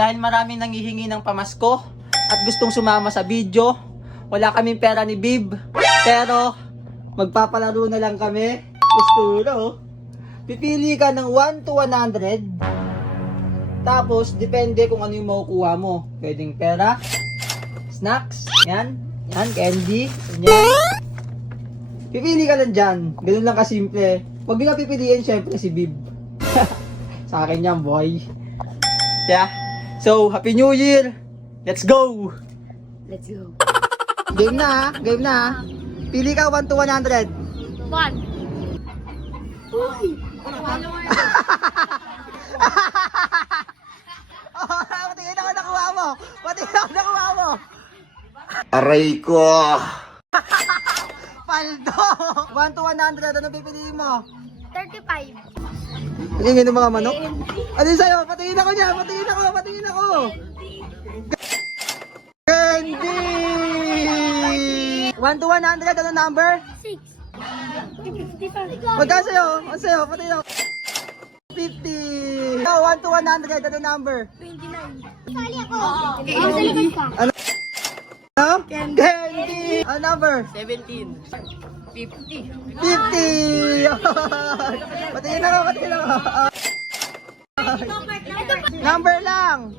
dahil maraming nanghihingi ng pamasko at gustong sumama sa video. Wala kaming pera ni Bib, pero magpapalaro na lang kami. Gusto no? Pipili ka ng 1 to 100. Tapos, depende kung ano yung makukuha mo. Pwedeng pera, snacks, yan, candy, yan. Pipili ka lang dyan. Ganun lang kasimple. Huwag nyo na pipiliin syempre si Bib. Sa akin yan, boy. Yeah. So, Happy New Year! Let's go! Let's go. Game na, game na. Pili ka 1 to 100. 1. Uy! Patingin ako nakuha mo. Patingin ako nakuha mo. Aray ko! Paldo! 1 to 100. Ano pipiliin mo? 35. Patingin ng mga manok. Ano yung sa'yo? Patingin ako niya. Patingin ako. Patingin ako. Candy! 1 to 100. Ano number? 6. 55. Magkano sa'yo? Ano sa'yo? Patingin ako. 50. 1 to 100. Ano number? 29. Sali ako. Oo. Sa likod ka. Ano? Candy! Ano number? 17. 50. 50! Patingin ako, patingin ako. Number lang.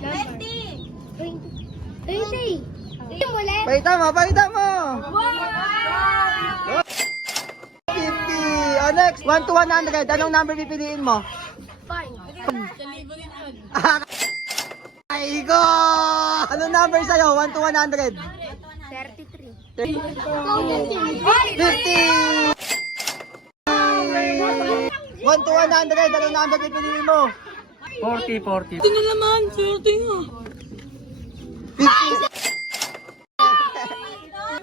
20. 20. 20 ulit. Pakita mo, pakita mo. 50. Oh, next, 1 to 100. Anong number pipiliin mo? 5. Ay ko! Anong number sa'yo? 1 to 100. 33. 50! 1 to 100. Anong number pipiliin mo? 40. Ito na naman, swerte nga. 50.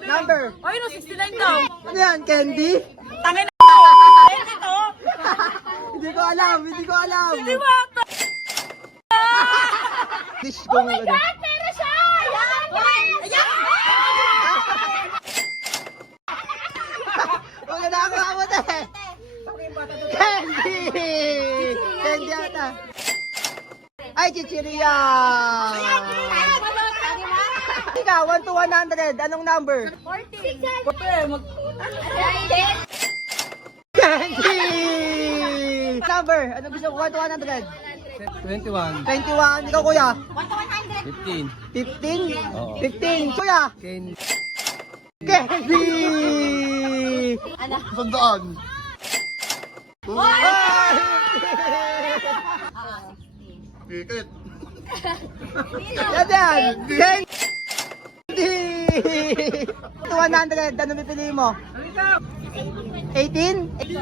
Number? Ay, no, 69 daw. Ano yan, candy? Tangin na ito. Hindi ko alam, hindi ko alam. Diwata. Dish ko mo. Pero siya! Huwag na ako abot eh. Candy! Candy ata. Ay, chichiria! Ikaw, 1 to 100. Anong number? 40. Candy! Number? Ano gusto ko? 1 to 100? 21. 21. Ikaw, kuya? 15. 15? Oo. 15. Kuya? Ken. Candy! Sandaan! Ay! Pikit! Yan yan! Candy! 100, ano pipiliin mo? 18? 50!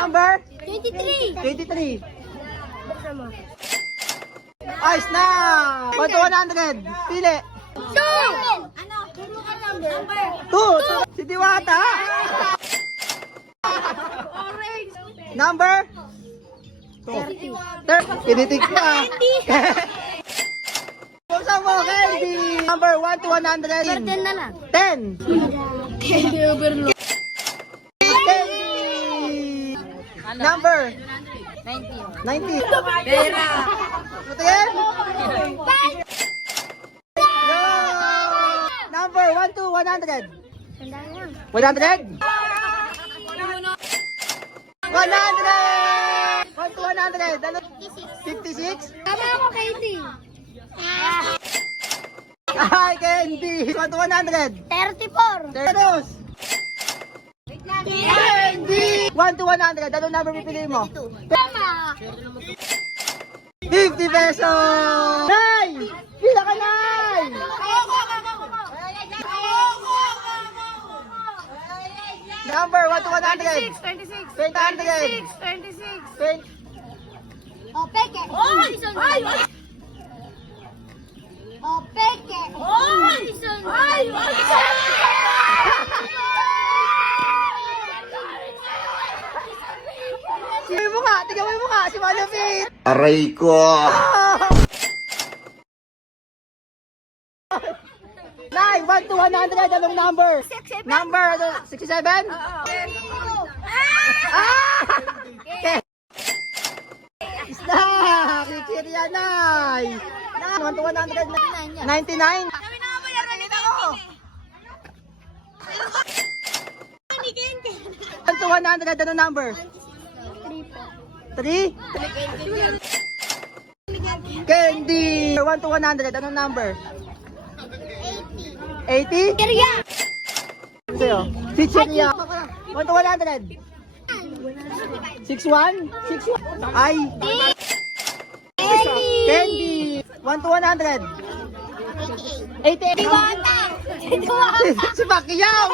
Number? 23. 23. Buksan mo. Ayos na! 1 to 100. Pili. 2. Ano? Puro ka number. 2. Si Diwata. Orange. Number? 30. Pinitik pa. Buksan mo, Candy. Number 1 to 100. 10 na lang. 10. Candy overload. Candy. Number? 19. 90. Pera. Patingin. No. Number 1 to 100. Tandaan lang. 100? 100! 1 to 100. Ano? 56? Tama ako, Candy. Ay, Candy. 1 to 100. 34. Teros. Candy. 1 to 100. Ano number pipiliin mo? Tama. 50 pesos! Nay! Pila ka, Nay! Number 1 to 100. 26. 100. 26. O, peke. Ay! O, peke. Ay! Tingnan mo nga, tingnan mo yung mukha, si Malupit! Aray ko! Nay, 1 to 100, anong number? 67. Number, 67? Oo. Ah! Chicheria, Nay! 1 to 100, 99? Kami na mabayaran nito ako. 1 to 100, ano number? 3? Candy! 1 to 100, ano number? 80? Chicheria. Sa'yo? Chicheria. 1 to 100. 61? 61? Ay! Candy! 1 to 100. 88. Si Pacquiao!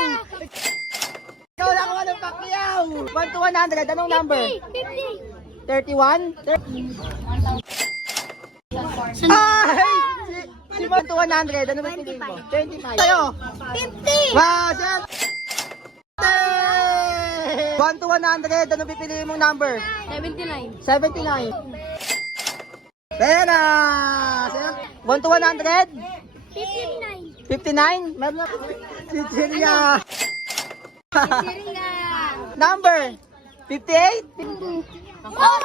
Ikaw lang ako ng Pacquiao! 1 to 100, anong number? 31? Ay! Si 1 to 100, ano ba piliin mo? 25. Sa'yo! 50. Wow! Sir! 1 to 100, ano pipiliin mong number? 79. 79. Pera! Sir, 1 to 100? 59. 59? Meron na. Chicheria. Chicheria. Number? 58? Oh,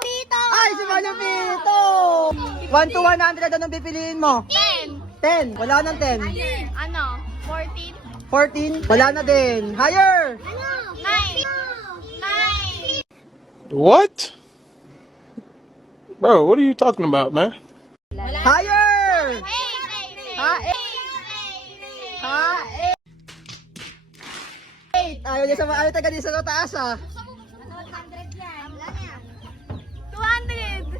dito. Ay, si Malupito! 1 to 100, anong pipiliin mo? 10. 10. Wala nang 10. Ano? 14. 14. Wala na din. Higher! Ano? 9. 9. What? Bro, what are you talking about, man? Higher! Ha? 8. Ayaw niya sa ayaw taga sa taas ah. 200.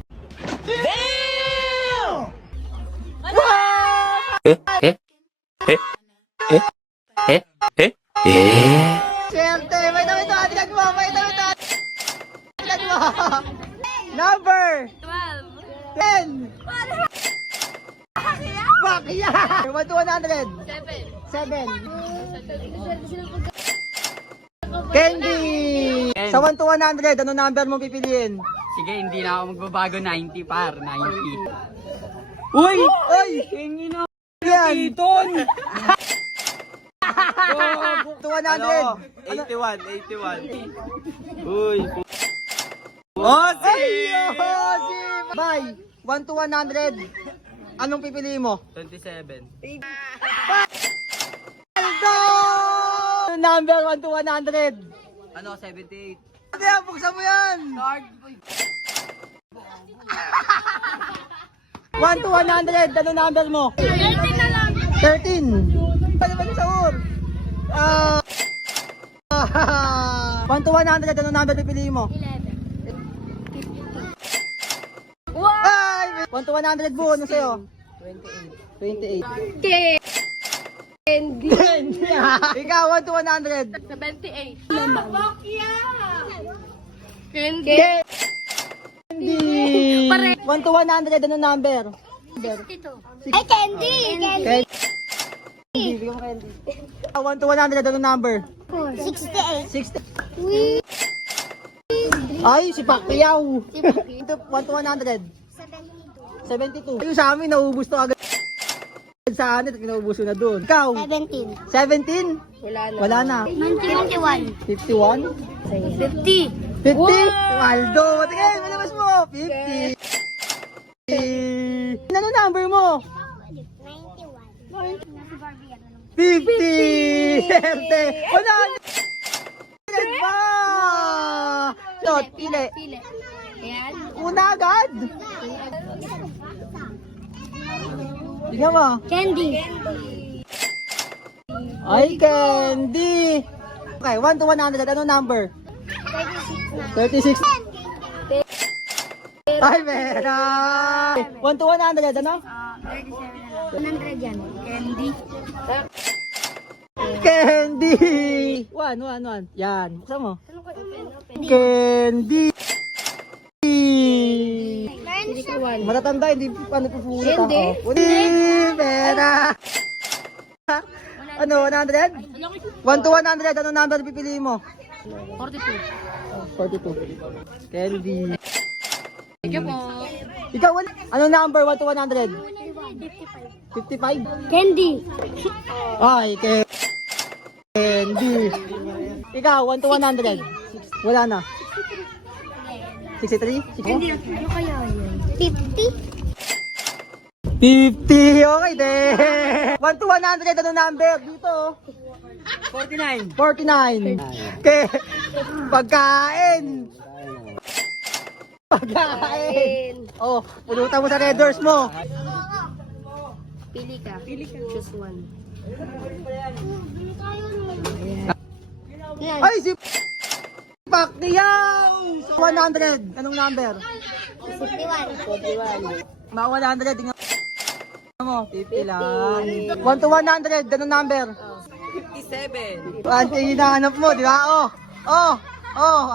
Siyerte, may damit mo, atinag mo, may damit mo. Atinag mo. Number 12. 10. Bakya! 1 to 100. 7. Candy! Sa 1 to 100, ano number mo pipiliin? Sige, hindi na ako magbabago. 90 par. 90. Uy! Uy! Hingi na Yan! ton. 2 to 100. 81, 81. Uy. Ay! Oh, si... Bye! 1 to 100. Anong pipiliin mo? 27. Aldo! Number 1 to 100. Ano, 78. Hindi, buksan mo yan! Card. 1 to 100. Ano number mo? 13 na lang. 13. Ano ba yung sahur? 1 to 100. Ano number pipiliin mo? 11. Ay! 1 to 100 buo. Ano sa'yo? 28. 28. Candy. Ikaw, 1 to 100. 78. Bakya. Candy. Candy! Pare. 1 to 100. Ano number? 62. Ay, candy. Candy. Bigyan mo candy. 1 to 100. Ano number? 68. 60. Ay, si Pacquiao. 1 to 100. 72. Yung sa amin, naubos to agad sa anin at kinaubos na doon. Ikaw? 17. 17? Wala na. 51. 51? 50. 50? Waldo! Tingin, malabas mo! 50! Ano number mo? 91. 50! Serte! 100 ba? Shot, pili. Ayan. Una agad! Tingnan mo. Candy. Ay, candy! Okay, 1 to 100. Ano number? 36. Ay, mera! 1 to 100. Ano? 100 yan. Candy. Candy! 1. Yan. Buksan mo. Candy! Matatanda, hindi pa napupulot ako. Hindi! Pera! Ano, 100? 1 to 100. Ano number pipiliin mo? 42. Candy. Ikaw, ano number 1 to 100? 55? Candy. Ay, candy. Ikaw, 1 to 100. Wala na. 63? Hindi. Ano kaya yun? 50? 50! Okay, din! 1 to 100, ano number? Dito. 49. 49. Okay. Pagkain. Pagkain. Oh, pulutan mo sa Red Doors mo. Pili ka. Choose one. Yan. Ay, si Pacquiao! 100. Anong number? 51. Mga 100. Tingnan mo. 50 lang. 1 to 100. Anong number? 57. Ante yung hinahanap mo, di ba?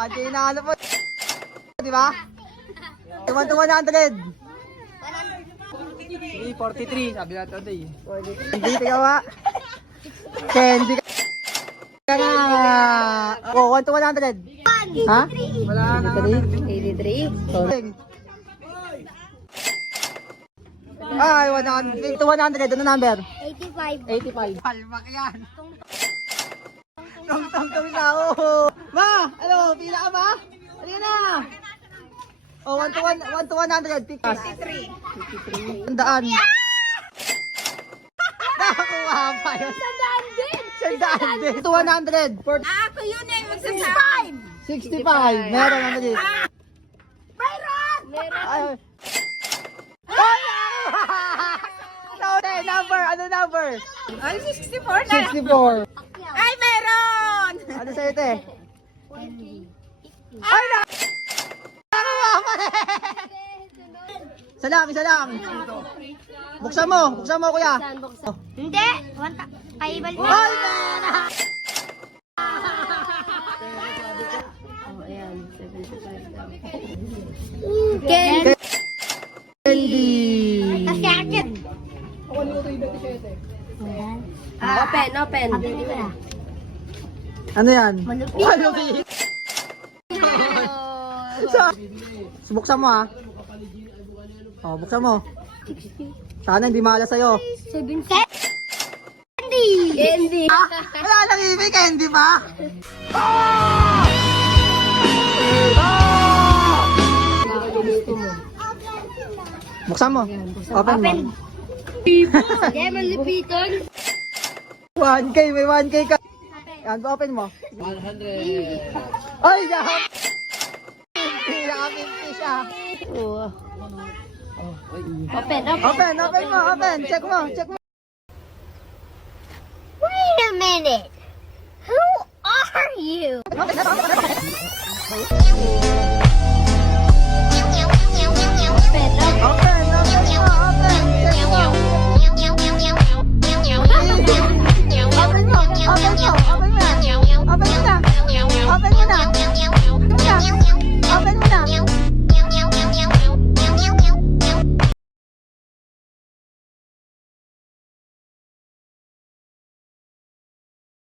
Ante yung hinahanap mo. Di ba? 1 to 100. 43. Sabi natin ito eh. Hindi ka ba? Candy ka nga. Oh, 1 to 100. Ha? Wala na. 83. Sorry. Ay, 100 to 100. Ano number? 85. 85. Palmak yan. Tong na ako. Ma, ano, pila ka ba? Halika na. Oh, 1 to 100. 53. 53. Tandaan. Nakakuha pa yun. Sandaan din. To 100. Ako yun eh. Mag-subscribe. 65. Meron naman din. Meron. Ay. Number, ano number? Ay, 64 na. 64. Ay, meron. Ano sa'yo, te? Ay, nakakuha pa rin. Isa lang. Buksan mo, kuya. Hindi. Ay, balik na. Ay, pera! Candy. Candy. Kasi akin. Open. Ano yan? Malupit. Malupit. Buksan mo, ha? Oh, buksan mo. Sana hindi mahala sa'yo. 7. Candy. Wala nang ibig, candy pa? Buksan mo. Open mo. Hindi, malupiton. 1K, may 1K ka. Yan, open mo. 100. Ay, naka 50 siya. Open. Check mo. Wait a minute. Who are you?